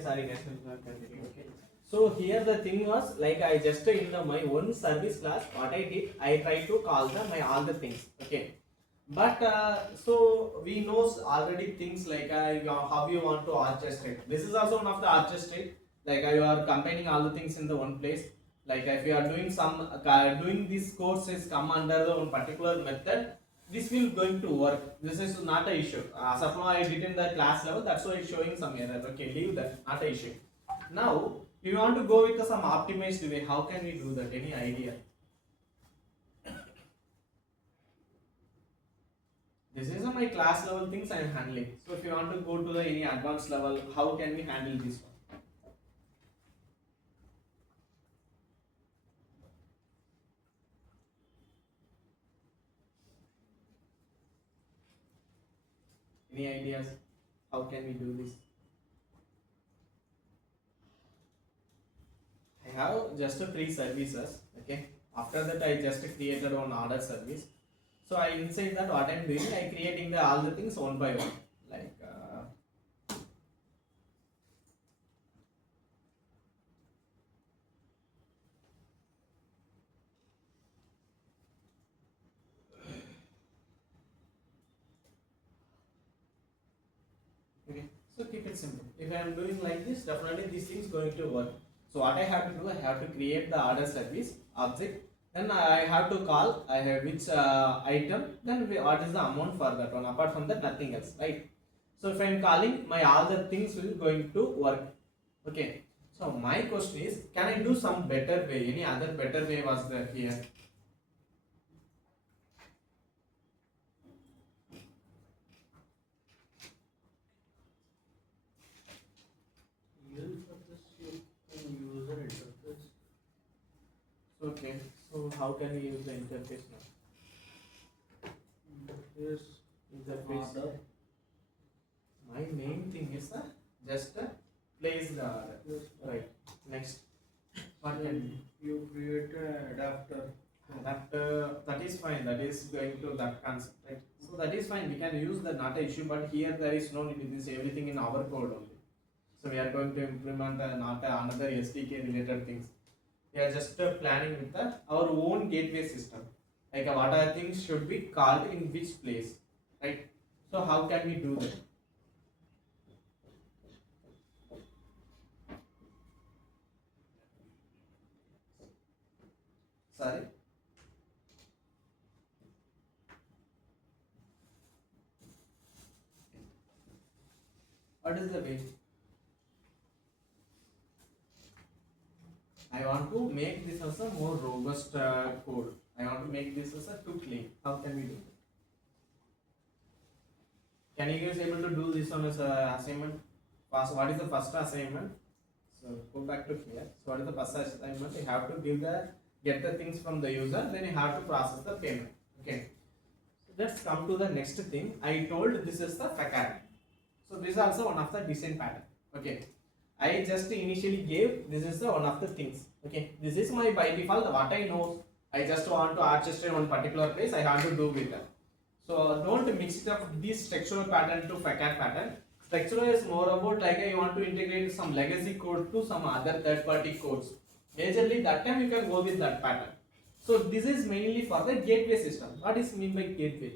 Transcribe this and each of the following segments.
sorry, okay. So here the thing was like I just in my own service class, what I did, I try to call my all the things, okay. But so we knows already things like how you want to orchestrate. This is also one of the orchestrate. Like you are combining all the things in the one place. Like if you are doing some doing this course is come under the one particular method, this will going to work. This is not a issue. Suppose I did in the class level, that's why it's showing some error. Okay, leave that, not a issue. Now we want to go with some optimized way. How can we do that? Any idea? This is my class level things I am handling. So if you want to go to the any advanced level, how can we handle this one? Any ideas? How can we do this? I have just three services. Okay. After that, I just created one order service. So I inside that what I'm doing, I creating all the things one by one. Like okay. So keep it simple. If I am doing like this, definitely this thing is going to work. So what I have to do, I have to create the order service object. Then I have to call. I have which item. Then what is the amount for that one? Apart from that, nothing else, right? So if I am calling, my all the things will going to work. Okay. So my question is, can I do some better way? Any other better way was there here? User interface. Okay. So how can we use the interface now? Interface. Order. My main thing is just place the order. Yes. Right. Next. What can You create an adapter. Adapter, that is fine. That is going to that concept, right? So that is fine. We can use the not a issue, but here there is no need. This everything in our code only. So we are going to implement not another SDK related things. We are just planning with our own gateway system. Like what are things should be called in which place, right? So how can we do that? Sorry. What is the way? I want to make this as a more robust code. I want to make this as a too clean. How can we do it? Can you guys able to do this on as a assignment? First, what is the first assignment? So go back to here. So what is the first assignment? You have to get the things from the user. Then you have to process the payment. Okay. So let's come to the next thing. I told this is the pattern. So this is also one of the design pattern. Okay. I just initially gave this is the one of the things. Okay, this is my by default what I know. I just want to orchestrate one particular place. I have to do with that. So don't mix it up this textual pattern to facade pattern. Textual is more about like I want to integrate some legacy code to some other third-party codes. Majorly that time you can go with that pattern. So this is mainly for the gateway system. What is mean by gateway?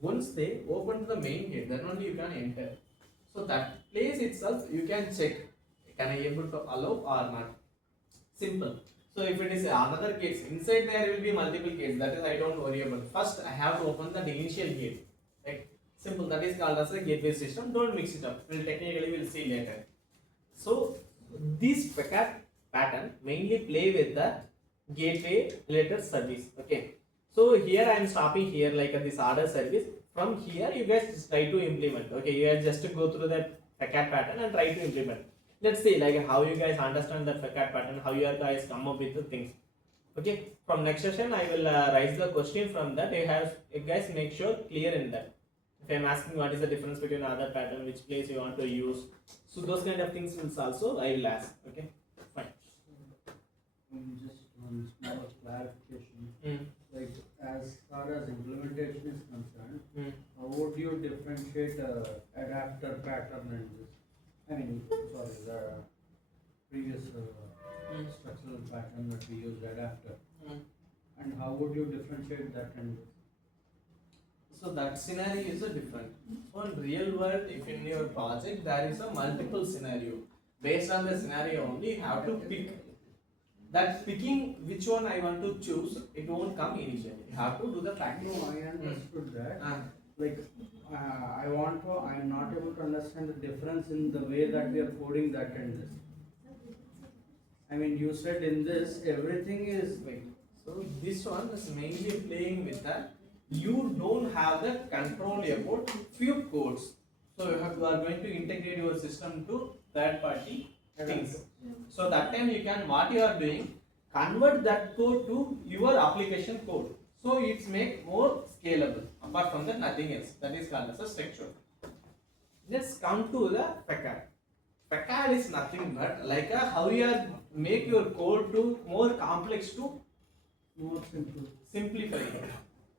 Once they open the main gate, then only you can enter. So that place itself you can check. Can I able to allow or not? Simple. So if it is another case, inside there will be multiple gates. That is I don't worry about. First I have to open the initial gate. Right? Simple. That is called as a gateway system. Don't mix it up. We'll see later. So this pattern mainly play with the gateway related service. Okay. So here I am stopping here like this order service. From here you guys try to implement. Okay, you guys just go through that facade pattern and try to implement. Let's see like how you guys understand that facade pattern, how you guys come up with the things. Okay, from next session I will raise the question from that. You guys make sure clear in that. If I am asking what is the difference between other pattern, which place you want to use, so those kind of things will also I will ask. Okay, fine. Just one small clarification. Like as far as implementation is concerned, how would you differentiate adapter pattern and this? I mean, sorry, the previous structural pattern that we used adapter. And how would you differentiate that and this? So that scenario is a different. So in real world, if in your project there is a multiple scenario, based on the scenario only you have to pick. That picking which one I want to choose, it won't come initially. You have to do the practice. No, I understood that. Ah. Like, I'm not able to understand the difference in the way that we are coding that and this. I mean, you said in this, everything is like, So this one is mainly playing with that. You don't have the control about few codes. So you are going to integrate your system to third party things. So that time you can, what you are doing, convert that code to your application code. So it's make more scalable. Apart from that, nothing else. That is called as a structure. Let's come to the facade. Facade is nothing but like a, how you are make your code to more complex to more simple. simplify.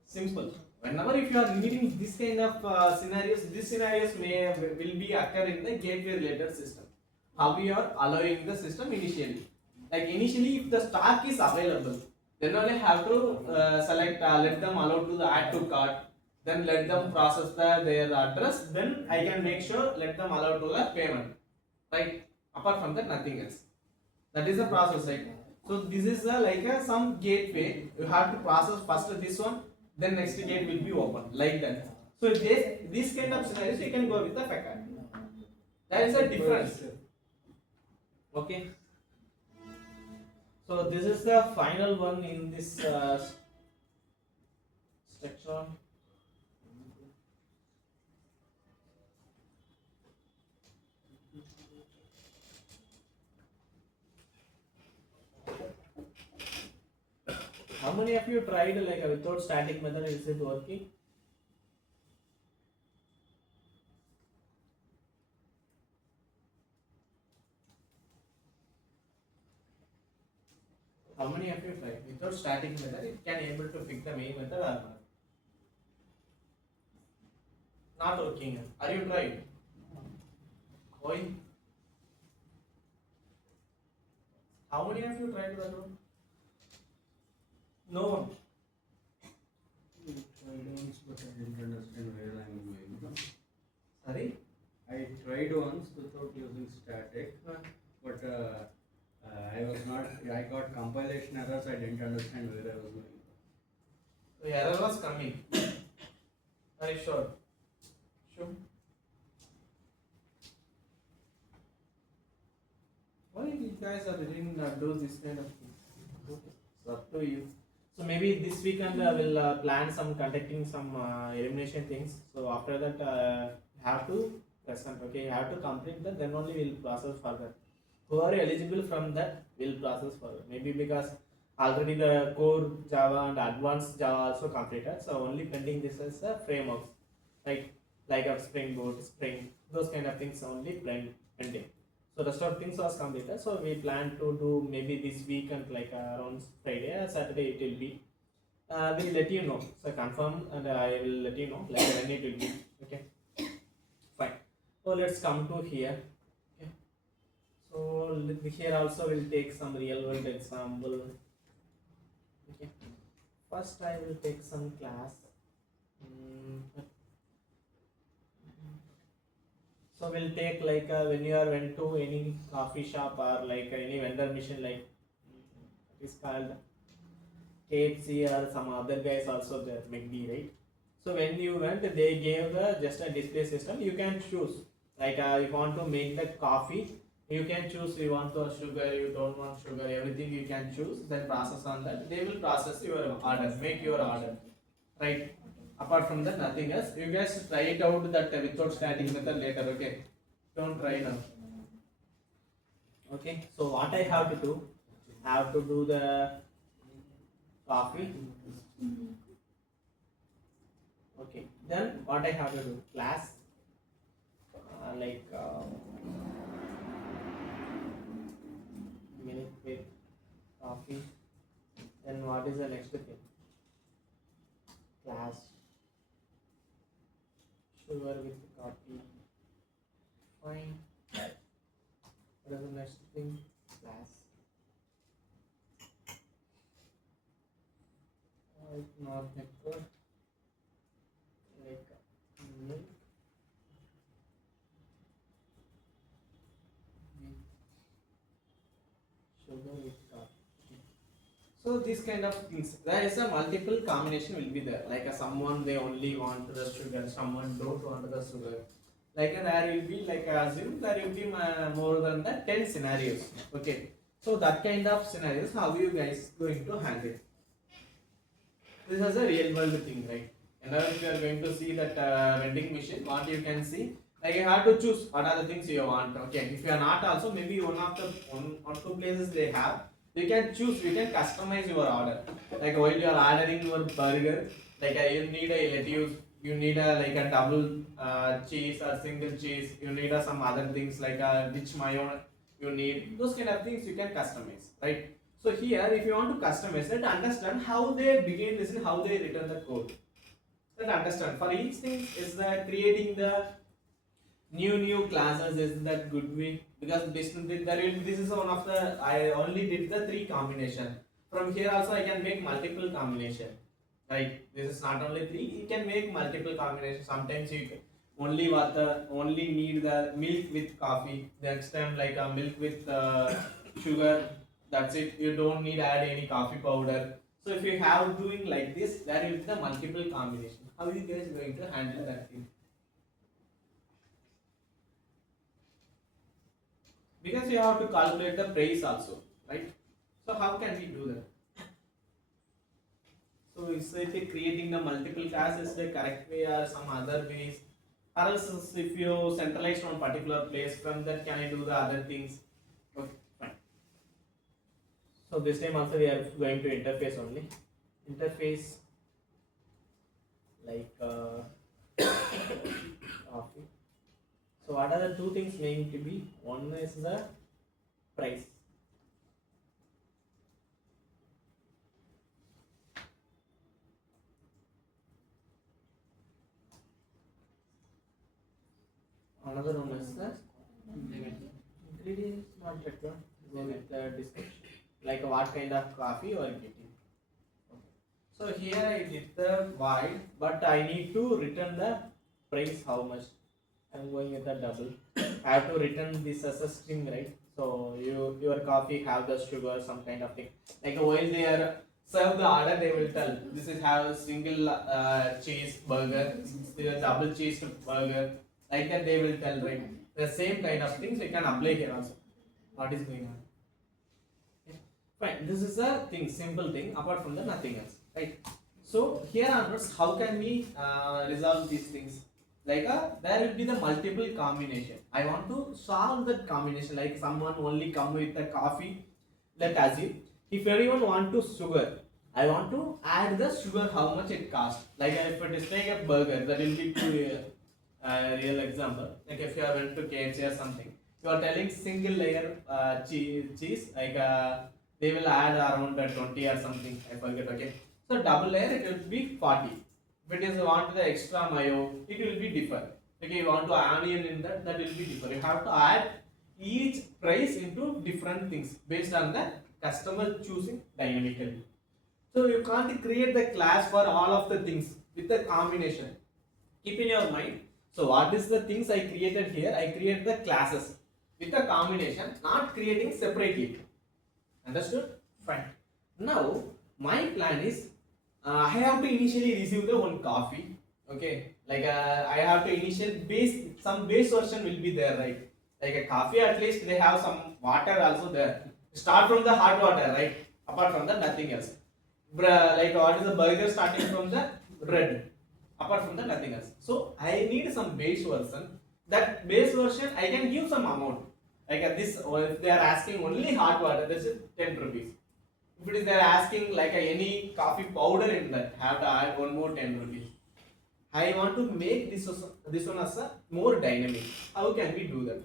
Simple. Whenever if you are needing this kind of scenarios, these scenarios will be occur in the gateway related system. How we are allowing the system initially. Like initially, if the stock is available, then only have to select let them allow to the add to cart. Then let them process their address. Then I can make sure let them allow to the payment. Right. Apart from that, nothing else. That is the process, right? So this is some gateway. You have to process first this one, then next gate will be open like that. So this kind of scenarios you can go with the facade. There is a difference. Okay. So this is the final one in this structure. How many of you tried like a without static method? Is it working? How many of you tried without static method? It can able to pick the main method or not? Not working. Are you tried? Why? How many of you tried that one? No one. I tried once, but I didn't understand where I am going. Sorry? I tried once without using static, but I got compilation errors. I didn't understand where I was going. The error was coming. Are you sure? Sure. Why you guys are didn't do this kind of thing? Okay. It's up to you. So maybe this weekend we'll plan some conducting some elimination things. So after that, have to present. Okay, you have to complete that. Then only we'll process further. Who are eligible from that will process further. Maybe because already the core Java and advanced Java also completed. So only pending this as a frameworks, right? Like a Spring Boot, Spring, those kind of things only pending. So rest of things was completed. So we plan to do maybe this week and like around Friday or Saturday it will be. We'll let you know. So confirm and I will let you know like when it will be. Okay. Fine. So let's come to here. Okay. So here also we'll take some real world example. Okay. First I will take some class. So we'll take like when you are went to any coffee shop or like any vendor machine like it is called KFC or some other guys also there McD, right? So when you went, they gave just a display system. You can choose like you want to make the coffee. You can choose you want the sugar, you don't want sugar, everything you can choose. Then process on that. They will process your order, make your order, right? Apart from that, nothing else. You guys try it out that without static method later, okay? Don't try now. Okay, so what I have to do? I have to do the coffee. Okay, then what I have to do? Class, minute with coffee. Then what is the next thing? Class. sugar with coffee. Fine. What is the next thing? Class. Not network. Like milk with sugar with coffee. So these kind of things, there is a multiple combination will be there. Like someone they only want the sugar, someone don't want the sugar. Like there will be like assume there will be more than the 10 scenarios. Okay. So that kind of scenarios, how you guys going to handle? This is a real world thing, right? And now if you are going to see that vending machine, what you can see, like you have to choose what are the things you want. Okay, if you are not also maybe one of the one or two places they have, you can choose. You can customize your order. Like while you are ordering your burger, like you need a lettuce, you need a like a double cheese or single cheese. You need some other things like which mayo you need. Those kind of things you can customize, right? So here, if you want to customize it, understand how they begin this and how they return the code. Let understand. For each thing is that creating the new classes is that good way, because this is one of the I only did the 3 combination. From here also I can make multiple combination. Right? This is not only 3. You can make multiple combinations. Sometimes you only only need the milk with coffee. Next time like a milk with sugar. That's it. You don't need add any coffee powder. So if you have doing like this, there will be the multiple combination. How you guys going to handle that thing? Because you have to calculate the price also, right? So how can we do that? So is it creating the multiple classes the correct way or some other ways? Or else if you centralize on particular place, from that can I do the other things? Okay, fine. So this time also we are going to interface only. Interface like copy. So what are the two things going to be? One is the price. Another one is the ingredients, not that one. Go with the description. Like what kind of coffee you are getting. Okay. So here I did the void, but I need to return the price how much. I'm going with the double. I have to return this as a string, right? So your coffee have the sugar, some kind of thing. Like while they are serve the order, they will tell this is have a single cheese burger, this is double cheese burger. Like that they will tell, right? The same kind of things we can apply here also. What is going on? Okay. Fine. This is a thing, simple thing. Apart from the nothing else, right? So here onwards, how can we resolve these things? Like there will be the multiple combination. I want to solve that combination. Like someone only come with the coffee. Let assume if anyone want to sugar, I want to add the sugar. How much it cost? Like if it is like a burger, that will be two real example. Like if you are went to KFC or something, you are telling single layer cheese. Like they will add around 20 or something. I forget. Okay. So double layer it will be 40. If it is want the extra mayo, it will be different. Okay, you want to onion in that, that will be different. You have to add each price into different things based on the customer choosing dynamically. So you can't create the class for all of the things with the combination. Keep in your mind. So what is the things I created here? I create the classes with the combination, not creating separately. Understood? Fine. Now my plan is I have to initially receive the one coffee. Okay, like I have to initial base, some base version will be there, right? Like a coffee, at least they have some water also there. Start from the hot water, right? Apart from that, nothing else. Like what is the burger starting from the bread? Apart from that, nothing else. So I need some base version. That base version I can give some amount. Like this, or if they are asking only hot water, this is 10 rupees. If it is they are asking like any coffee powder in that, have to add one more 10 rupees. I want to make this one as a more dynamic. How can we do that?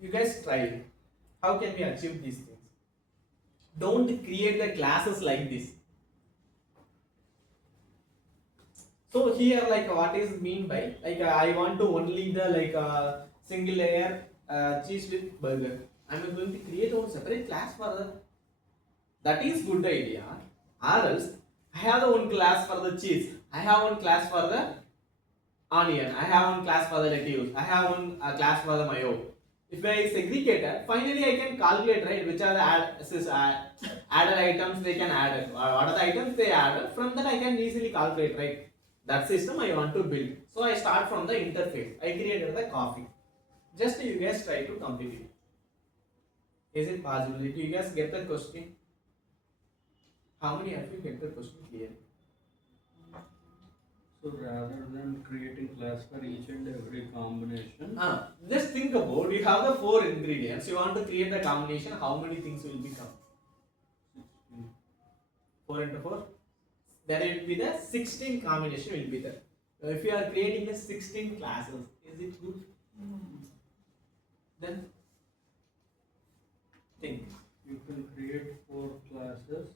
You guys try it. How can we achieve these things? Don't create the classes like this. So here like what is mean by like I want to only the like single layer cheese with burger. I am going to create a separate class for that. That is good idea. Or else I have the one class for the cheese. I have one class for the onion. I have one class for the lettuce. I have one class for the mayo. If I segregated, finally I can calculate, right, which are the added items they can add it, or what are the items they add. From that I can easily calculate, right. That system I want to build. So I start from the interface. I created the coffee. Just you guys try to complete it. Is it possible? Did you guys get the question? How many of you get the question clear? So rather than creating class for each and every combination, Just think about, you have the 4 ingredients, you want to create the combination, how many things will become? 16. 4 into 4? There will be the 16 combination will be there. If you are creating the 16 classes, is it good? Then think. You can create 4 classes.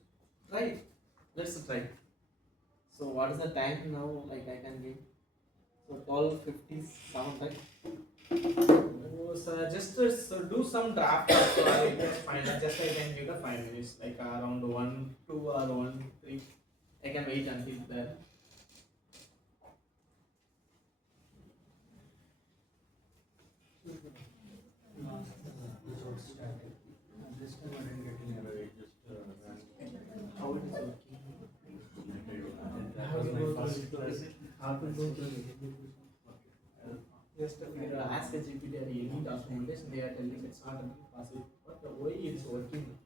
Right. Let's try. So what is the time now? Like I can give. So 12:57, right? So just so do some draft. So I just find just I can give the 5 minutes, like around 1, 2 or 1, 3. I can wait until there. This time I didn't get any error. It just How it is working? that was my first class. How to go to just ask a GPT or any documentation, they are telling it's not possible. But the way it's working,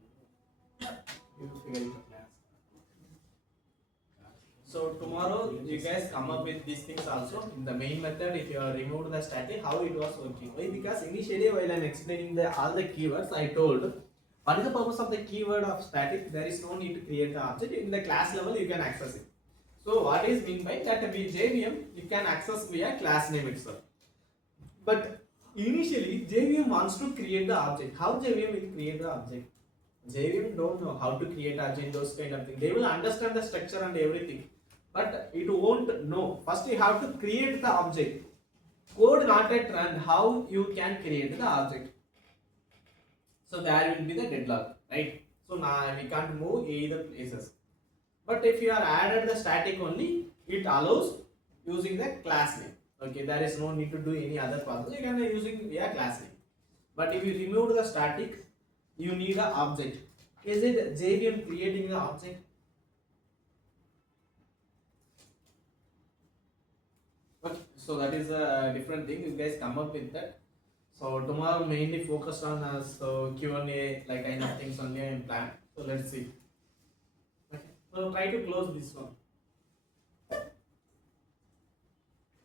you figure it out. So tomorrow you guys come up with these things also in the main method. If you are removed the static, how it was working. Why? Because initially while I'm explaining all the keywords, I told what is the purpose of the keyword of static. There is no need to create the object. In the class level you can access it. So what is mean by that? With JVM you can access via class name itself. But initially JVM wants to create the object. How JVM will create the object? JVM don't know how to create object, those kind of things. They will understand the structure and everything, but it won't know. First you have to create the object. Code not at run, how you can create the object. So there will be the deadlock, right? So now we can't move either places. But if you are added the static only, it allows using the class name. Okay, there is no need to do any other process. You can using via class name. But if you remove the static, you need an object. Is it JVM creating the object? Okay, so that is a different thing. You guys come up with that. So tomorrow mainly focus on so Q&A like kind of things only I am planned. So let's see. Okay, so try to close this one.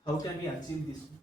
How can we achieve this one?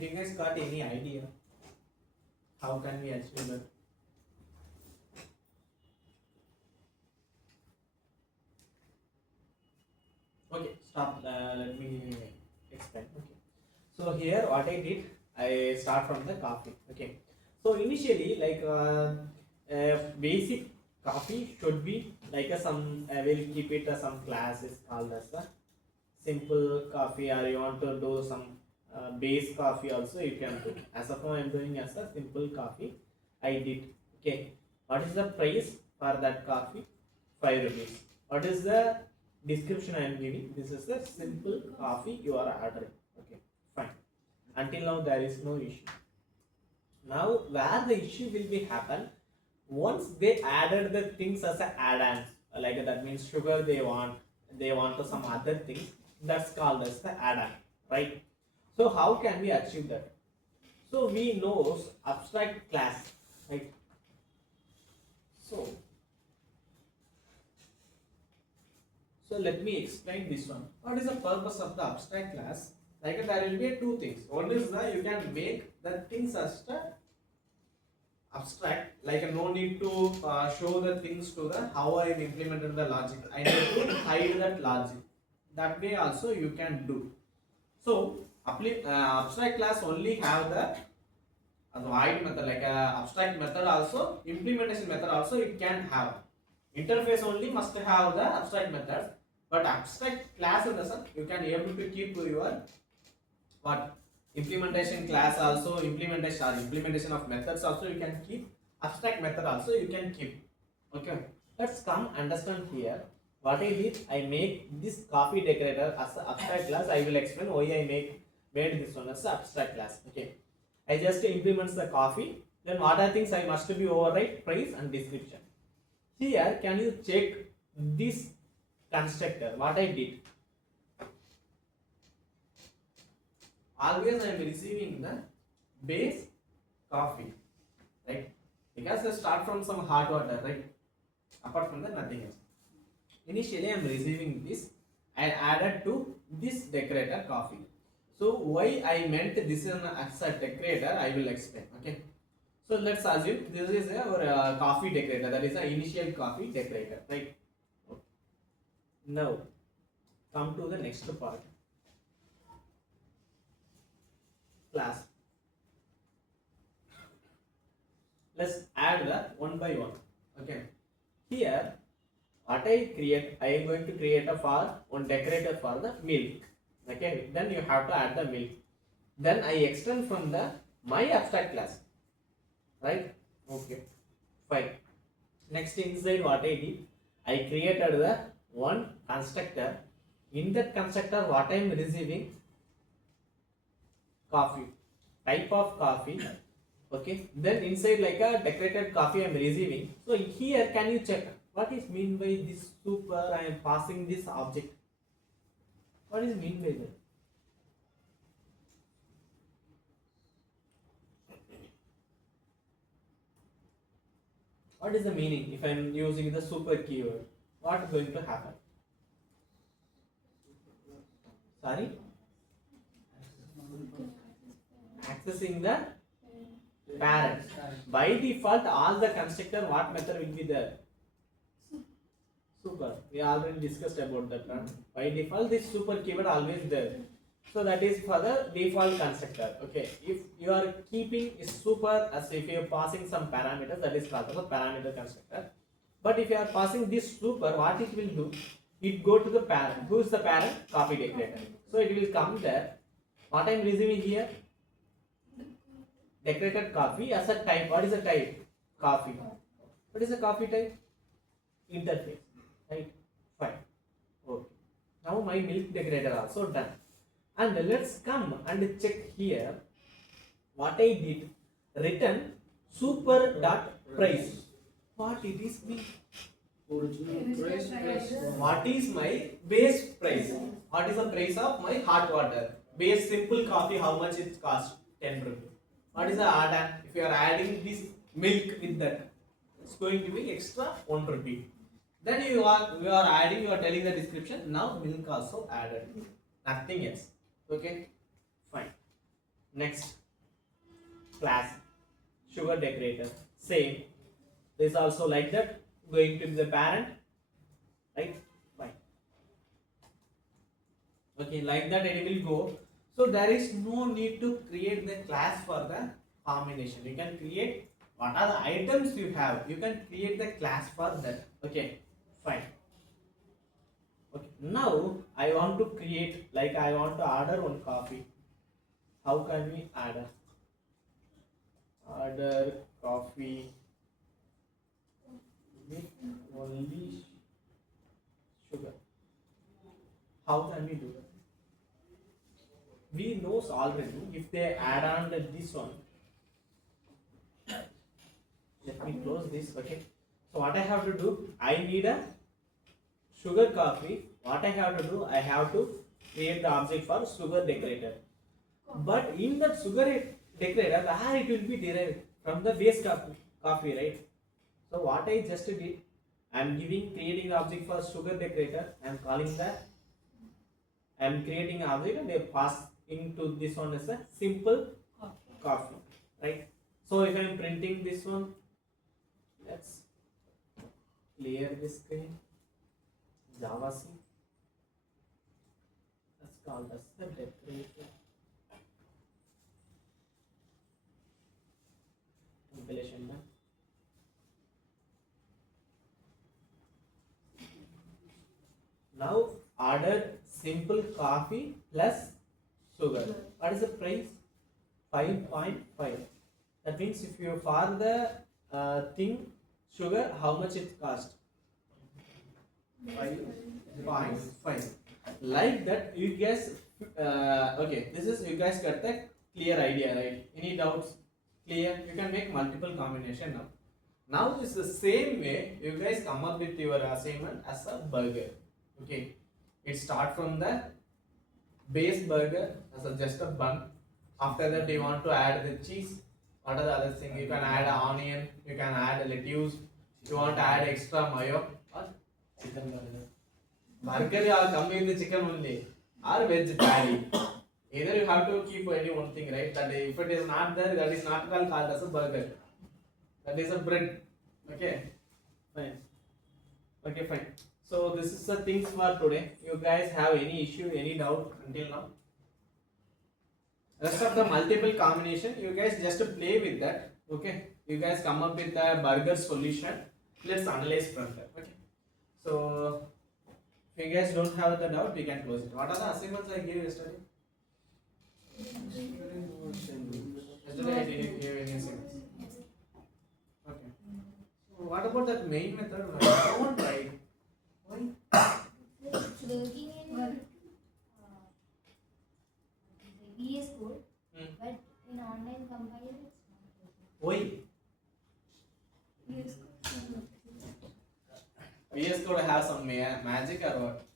Did you guys got any idea? How can we achieve that? Okay, stop. Let me explain. Okay. So here, what I did, I start from the coffee. Okay. So initially, like basic coffee should be like a some. I will keep it as some class is called as a simple coffee, or you want to do some base coffee also you can do. As of now, I am doing as a simple coffee. I did. Okay. What is the price for that coffee? 5 rupees. What is the description I am giving? This is a simple coffee you are ordering. Okay, fine. Until now there is no issue. Now where the issue will be happen once they added the things as a add-ons, like that means sugar they want to some other things, that's called as the add-on, right? So how can we achieve that? So we know abstract class, right? So So let me explain this one. What is the purpose of the abstract class? Like there will be two things. One is that you can make the things as the abstract, like no need to show the things to the how I have implemented the logic. I need to hide that logic. That way also you can do. So abstract class only have the void method, like abstract method also, implementation method also it can have. Interface only must have the abstract methods, but abstract class in the sense you can able to keep your what implementation class also, implementation of methods also you can keep, abstract method also you can keep. Okay, let's come understand here what I did. I make this coffee decorator as an abstract class. I will explain why I made this one as an abstract class. Okay, I just implement the coffee. Then what are things I must be override? Price and description. Here, can you check this constructor? What I did? Always I am receiving the base coffee, right? Because I start from some hot water, right? Apart from that, nothing else. Initially, I am receiving this and added to this decorator coffee. So why I meant this as a decorator, I will explain. Okay. So let's assume this is our coffee decorator, that is an initial coffee decorator, right? Okay. Now, come to the next part. Class. Let's add that one by one. Okay. Here, what I create, I am going to create a for one decorator for the milk. Okay. Then you have to add the milk. Then I extend from the my abstract class. Right? Okay. Fine. Next inside what I did, I created the one constructor. In that constructor, what I am receiving? Coffee. Type of coffee. Okay. Then inside like a decorated coffee I am receiving. So here can you check what is mean by this super I am passing this object? What is mean by that? What is the meaning if I am using the super keyword? What is going to happen? Sorry? Accessing the parent. By default, all the constructor, what method will be there? Super. We already discussed about that one. By default, this super keyword always there. So that is for the default constructor. Okay. If you are keeping is super as if you are passing some parameters, that is called the parameter constructor. But if you are passing this super, what it will do? It go to the parent. Who is the parent? Coffee decorator. So it will come there. What I am receiving here? Decorated coffee as a type. What is the type? Coffee. What is the coffee type? Interface. Right? Fine. Okay. Now my milk decorator also done. And let's come and check here what I did. Return super dot price. What it is mean? Original price plus What is my base price? What is the price of my hot water? Base simple coffee, how much it cost? 10 rupees. What is the add-on? If you are adding this milk with that, it's going to be extra 1 rupee. Then you are adding, you are telling the description. Now milk also added. Nothing else. Okay, fine. Next class sugar decorator. Same. This also like that. Going to the parent, right? Fine. Okay, like that it will go. So there is no need to create the class for the combination. You can create what are the items you have. You can create the class for that. Okay, fine. Okay, now I want to create, like I want to order one coffee. How can we order coffee with only sugar? How can we do that? We know already if they add on this one. Let me close this. Okay. So what I have to do? I need a sugar coffee. What I have to do? I have to create the object for sugar decorator. But in that sugar decorator, where it will be derived from the base coffee, right? So what I just did, I am creating the object for sugar decorator. I am calling that. I am creating an object and they pass into this one as a simple coffee, right? So if I am printing this one, let's clear this screen. Java C. Let's call this the decorator. Compilation done. Now order simple coffee plus sugar. What is the price? 5.5. That means if you for the thing sugar, how much it cost? 5.5. Like that, you guys. Okay, this is you guys got the clear idea, right? Any doubts? Clear? You can make multiple combination now. Now it's the same way you guys come up with your assignment as a burger. Okay, it start from the base burger as a just a bun. After that, you want to add the cheese. What are the other things? You can add onion. You can add lettuce. You want to add extra mayo or chicken burger. Burger you are come in the chicken only or veg patty. Either you have to keep any one thing, right? That if it is not there, that is not called as a burger. That is a bread. Okay, fine. Okay, fine. So this is the things for today. You guys have any issue, any doubt until now? Rest of the multiple combination, you guys just play with that. Okay, you guys come up with a burger solution. Let's analyze from that. Okay. So if you guys don't have the doubt, we can close it. What are the assignments I gave yesterday? Yesterday I didn't give any assignments. Okay. So what about that main method? I won't write. Why? It's working in the VS Code, but in online compiler it's not working. Why? VS Code. VS Code has some magic or what?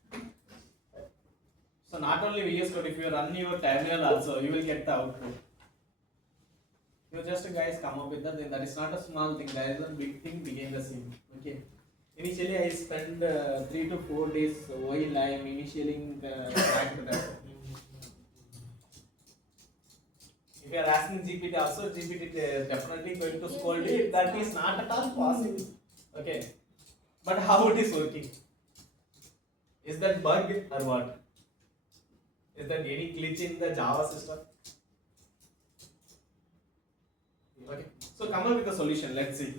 So not only VS Code, if you run your terminal also, you will get the output. You just guys come up with that, then that is not a small thing, that is a big thing behind the scene. Okay. Initially I spent 3 to 4 days while I am initiating the cracked that. If you are asking GPT also, GPT is definitely going to scold you. That is not at all possible. Okay. But how it is working? Is that bug or what? Is there any glitch in the Java system? Okay. So come up with a solution. Let's see.